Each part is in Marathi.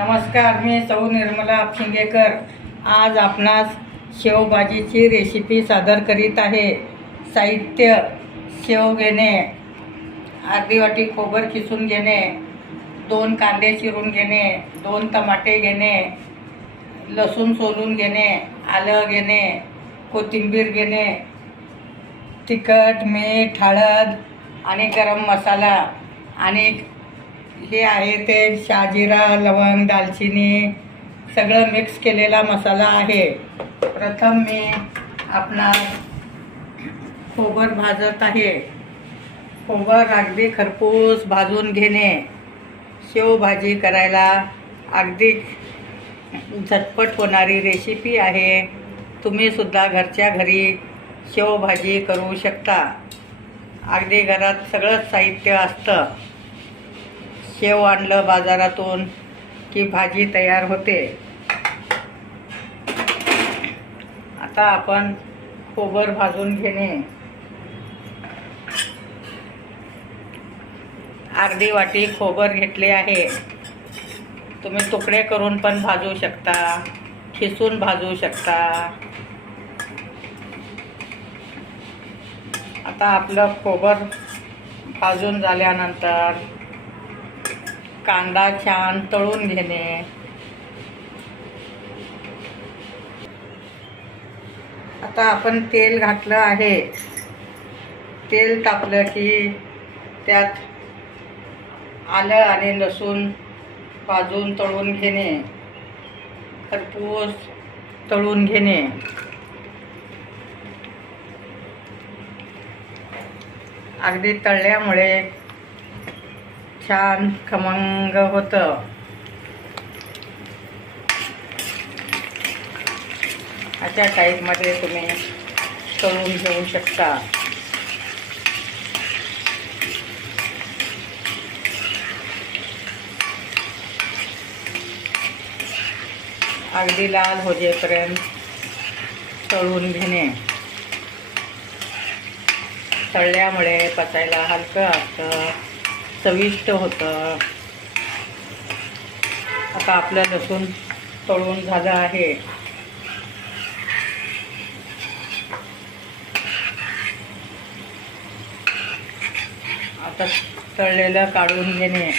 नमस्कार, मी सौ निर्मला फिंगेकर आज आपणास शेवभाजीची रेसिपी सादर करीत आहे। साहित्य: शेव घेणे, अर्धी वाटी खोबर किसून घेणे, 2 कांदे चिरून घेणे, 2 टमाटे घेणे, लसूण सोलून घेणे, आलं घेणे, कोथिंबीर घेणे, तिखट, मीठ, हळद आणि गरम मसाला आणि हे आहे ते शाजिरा, लवंग, दालचिनी सगळं मिक्स केलेला मसाला आहे। प्रथम मी आपणास खोबर भाजत आहे। खोबर अगदी खरपूस भाजून घेणे शेवभाजी करायला अगदी झटपट होणारी रेसिपी आहे। तुम्ही सुद्धा घरच्या घरी शेवभाजी करू शकता। अगदी घरात सगळंच साहित्य असतं। शेव आणलं बाजारातून की भाजी तयार होते। आता आपण खोबर भाजून घेणे, अर्धी वाटी खोबर घेतले आहे। तुम्ही तुकडे करून पण भाजू शकता, खिसून भाजू शकता। आता आपलं खोबर भाजून झाल्यानंतर कांदा छान तळून घेणे। आता आपण तेल घातलं आहे। तेल तापलं की त्यात आलं आणि लसूण भाजून तळून घेणे, खरपूस तळून घेणे। अगदी तळल्यामुळे छान खमंग होतं। अशा टाईपमध्ये तुम्ही तळून घेऊ शकता। अगदी लाल होजेपर्यंत तळून घेणे। तळल्यामुळे पचायला हलकं असतं, चविष्ट होतं। आता आपलं लसूण तळून झालं आहे। आता तळलेलं काढून घेणे।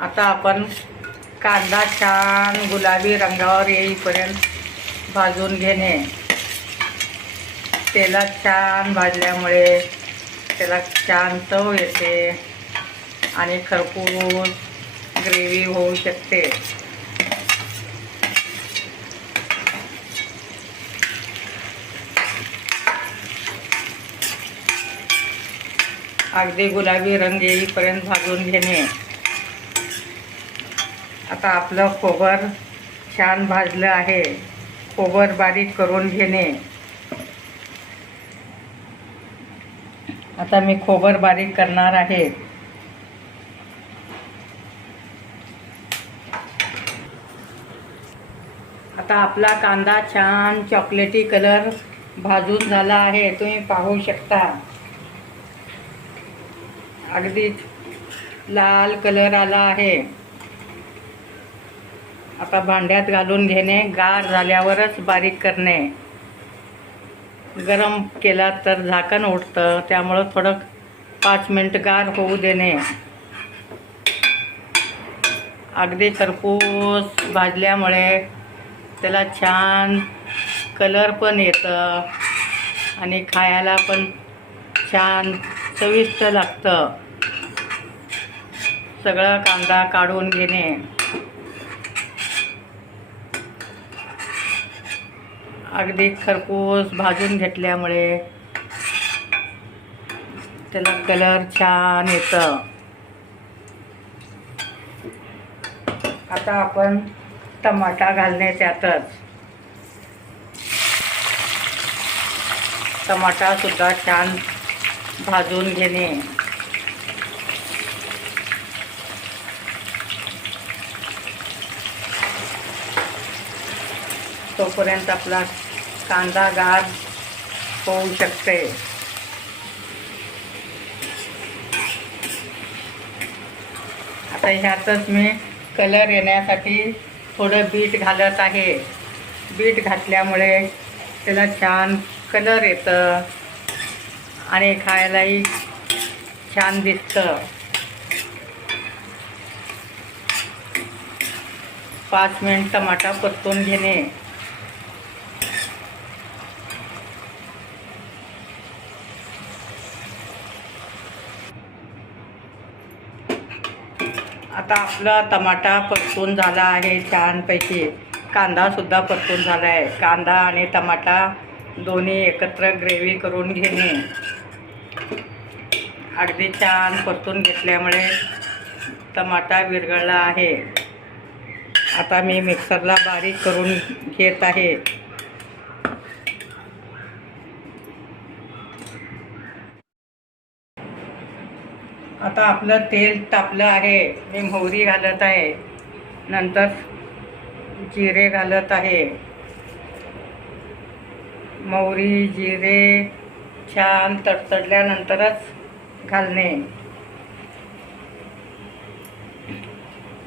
आता आपण कांदा छान गुलाबी रंगावर येईपर्यंत भाजून घेणे। तेलात छान भाजल्यामुळे त्याला छान चव येते आणि खरपूस ग्रेव्ही होऊ शकते। अगदी गुलाबी रंग येईपर्यंत भाजून घेणे। आता आपलं खोबर छान भाजलं आहे। खोबर बारीक करून घेणे। आता मी खोबर बारीक करणार आहे। आता आपला कांदा छान चॉकलेटी कलर भाजून झाला आहे, तुम्ही पाहू शकता। अगदीच लाल कलर आला आहे। आता भांड्यात घालून घेणे, गार झाल्यावरच बारीक करणे। गरम केला तर झाकण उडतं, त्यामुळं थोडं 5 मिनिट गार होऊ देणे। अगदी खरपूस भाजल्यामुळे त्याला छान कलर पण येतं आणि खायला पण छान चविष्ट लागतं। सगळा कांदा काढून घेणे। अगदी खरपूस भाजून घेतल्यामुळे त्याला कलर छान येतं। आता आपण टमाटा घालणे त्यातच। टमाटा सुद्धा छान भाजून घेणे। तोपर्यंत आपला कांदा गार होऊ शकते। आता ह्यातच मी कलर येण्यासाठी थोडं बीट घालत आहे. बीट घातल्यामुळे त्याला छान कलर येतं आणि खायलाही छान दिसतं. 5 मिनिट टमाटा परतून घेणे. आता आपला टमाटा परतून झाला आहे छानपैकी. कांदासुद्धा परतून झाला आहे. कांदा आणि टमाटा दोन्ही एकत्र ग्रेव्ही करून घेणे. अगदी छान परतून घेतल्यामुळे टमाटा विरघळला आहे. आता मी मिक्सरला बारीक करून घेत आहे. आता आपलं तेल तापलं आहे. मी मोहरी घालत आहे. नंतर जिरे घालत आहे. मोहरी जिरे छान तडतडल्यानंतरच घालणे.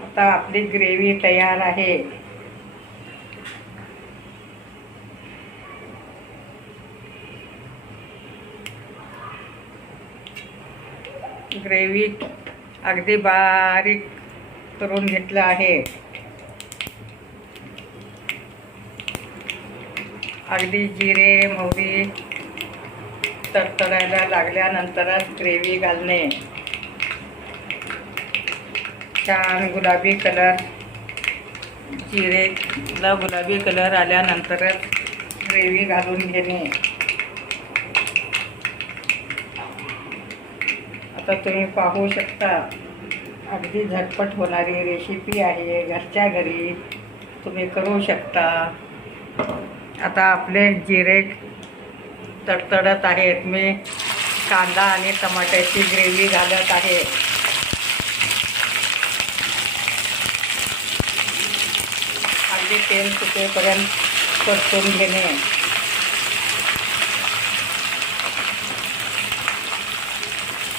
आता आपली ग्रेव्ही तयार आहे. ग्रेव्ही अगदी बारीक करून घेतलं आहे. अगदी जिरे मोहरी तडतडायला लागल्यानंतरच ग्रेव्ही घालणे. छान गुलाबी कलर, जिरेला गुलाबी कलर आल्यानंतरच ग्रेव्ही घालून घेणे. आता तुम्ही पाहू शकता, अगदी झटपट होणारी रेसिपी आहे. घरच्या घरी तुम्ही करू शकता. आता आपले जिरे तडतडत आहेत. मी कांदा आणि टमाट्याची ग्रेव्ही घालत आहे. अगदी तेल सुटेपर्यंत परतून घेणे.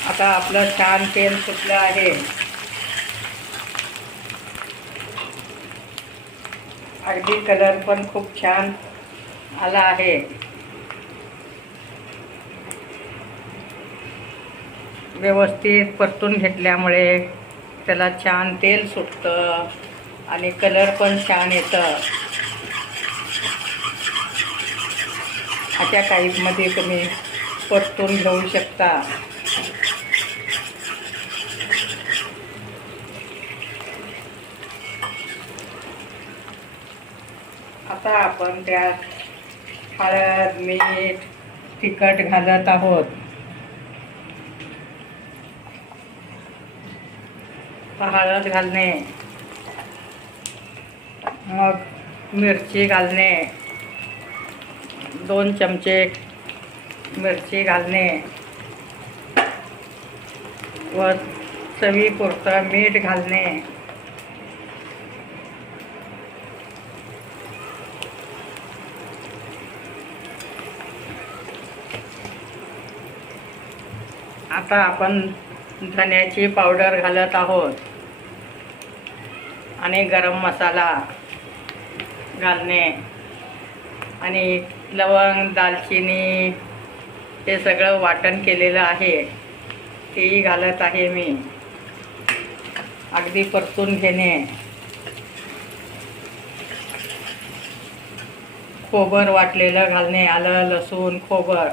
आता आपलं छान तेल सुटलं आहे. अगदी कलर पण खूप छान आला आहे. व्यवस्थित परतून घेतल्यामुळे त्याला छान तेल सुटतं आणि कलर पण छान येतं. अशा टाईपमध्ये तुम्ही परतून घेऊ शकता. आता आपण त्यात हळद मीठ तिखट घालत आहोत. हळद घालणे, मग मिरची घालणे, 2 चमचे मिरची घालणे व चवीपुरतं मीठ घालणे. आता आपण धन्याची पावडर घालत आहोत आणि गरम मसाला घालणे आणि लवंग दालचिनी हे सगळं वाटण केलेलं आहे तेही घालत आहे मी. अगदी परतून घेणे. खोबर वाटलेलं घालणे, आलं लसूण खोबर.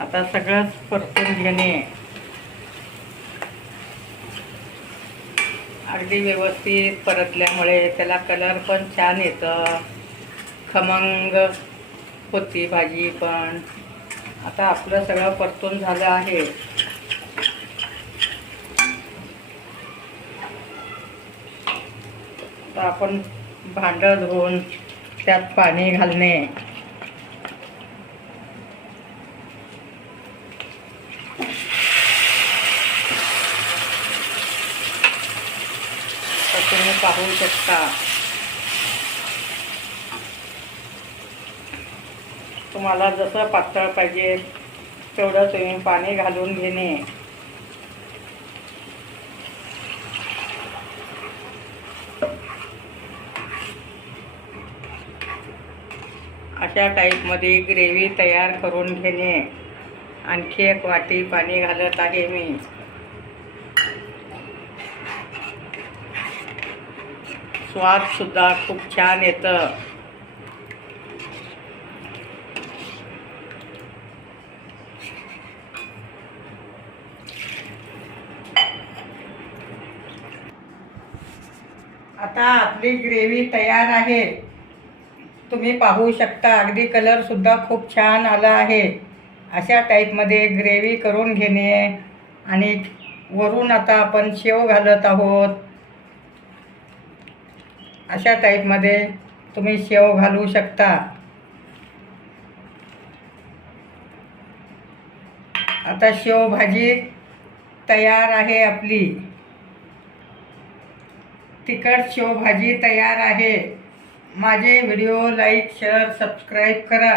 आता सगळंच परतून घेणे. अगदी व्यवस्थित परतल्यामुळे त्याला कलर पण छान येतं. खमंग होती भाजी पण. आता आपलं सगळं परतून झालं आहे. आता आपण भांडं धुवून त्यात पाणी घालणे. तुम्ही पाहू शकता तुम्हाला जसं पातळ पाहिजे तेवढं तुम्ही पाणी घालून घेणे. अशा टाईपमध्ये ग्रेव्ही तयार करून घेणे. आणखी एक वाटी पाणी घालत आहे मी. स्वादसुद्धा खूप छान येतं. आता आपली ग्रेव्ही तयार आहे. तुम्ही पाहू शकता, अगदी कलरसुद्धा खूप छान आला आहे. अशा टाईपमध्ये ग्रेव्ही करून घेणे. आणि वरून आता आपण शेव घालत आहोत. अशा टाईपमध्ये तुम्ही शेव घालू शकता. आता शेवभाजी तयार आहे आपली. तिखट शेवभाजी तयार आहे. माझे व्हिडिओ लाईक, शेअर, सबस्क्राईब करा.